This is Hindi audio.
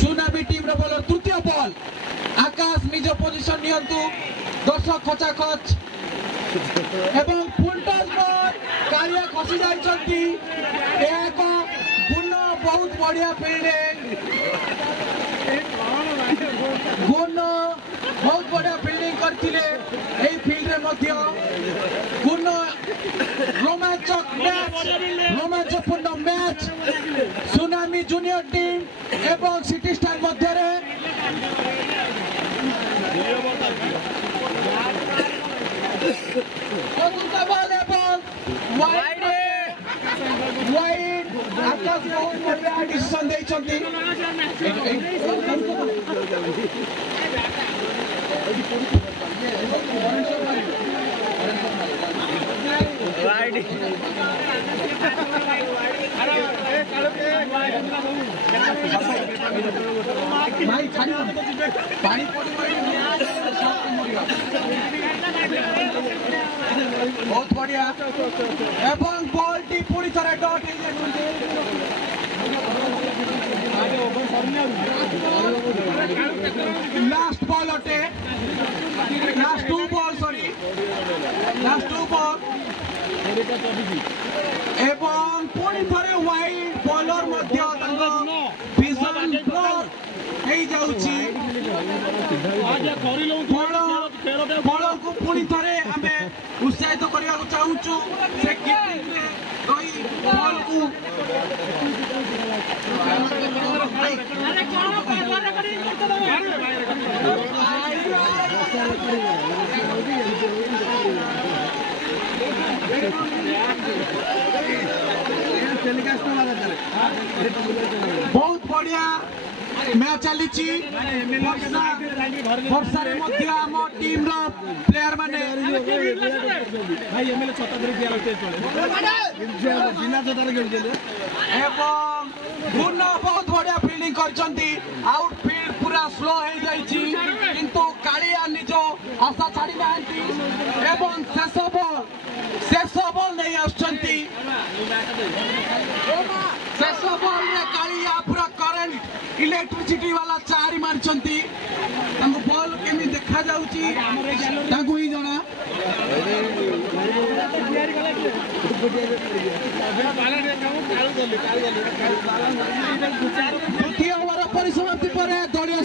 सुनामी टीम रो बॉलर तृतीय बॉल आकाश निज पोजीशन नियंतु दर्शक खचाखच एवं फुलटॉस बॉल कालिया खसी जाइछंती एक गुण बहुत बढ़िया फील्डिंग गुण बहुत बढ़िया फील्डिंग करथिले एई फील्ड रे मध्य गुण रोमांचपूर्ण मैच सुनामी जूनियर टीम एवं सिटी स्टार मध्य रे वाइड आकाश बहुत बढ़िया डिसीजन देइछंती भाई पानी बहुत बढ़िया एवं बॉल टी पूरी तरह डॉट लास्ट बॉल अटे लास्ट टू बॉल एवं पूरी तरह वाइड बॉलर मध्य विजन ब्लॉक हे जाउची बॉलर को पूरी तरह हमें उत्साहित करने को चाहूँ से बॉल को बहुत बढ़िया मैच चली वर्षा टीम प्लेयर माने बहुत बढ़िया फील्डिंग करचंती आउटफील्ड पूरा स्लो हो जाइछि किंतु कालिया निज आशा छाड़ी नांती एवं शेष बॉल नहीं आछंती शेष बॉल रे कालिया पूरा करंट इलेक्ट्रिसिटी वाला चारि मारचंती तांको बॉल केमी देखा जाउची तांको ही जणा द्वितीय ओवर परिसमाप्ति पर दलीय